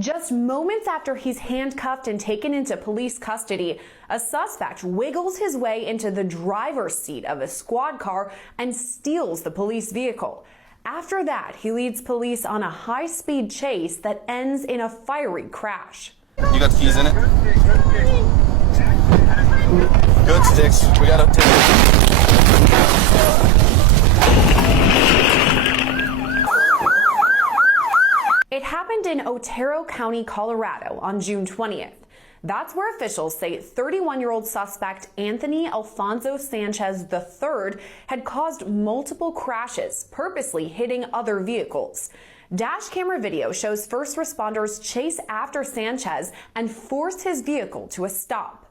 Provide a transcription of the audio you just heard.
Just moments after he's handcuffed and taken into police custody, a suspect wiggles his way into the driver's seat of a squad car and steals the police vehicle. After that, he leads police on a high-speed chase that ends in a fiery crash. You got the keys in it? Good sticks. We got to take it. It happened in Otero County, Colorado on June 20th. That's where officials say 31-year-old suspect Anthony Alfonso Sanchez III had caused multiple crashes, purposely hitting other vehicles. Dash camera video shows first responders chase after Sanchez and force his vehicle to a stop.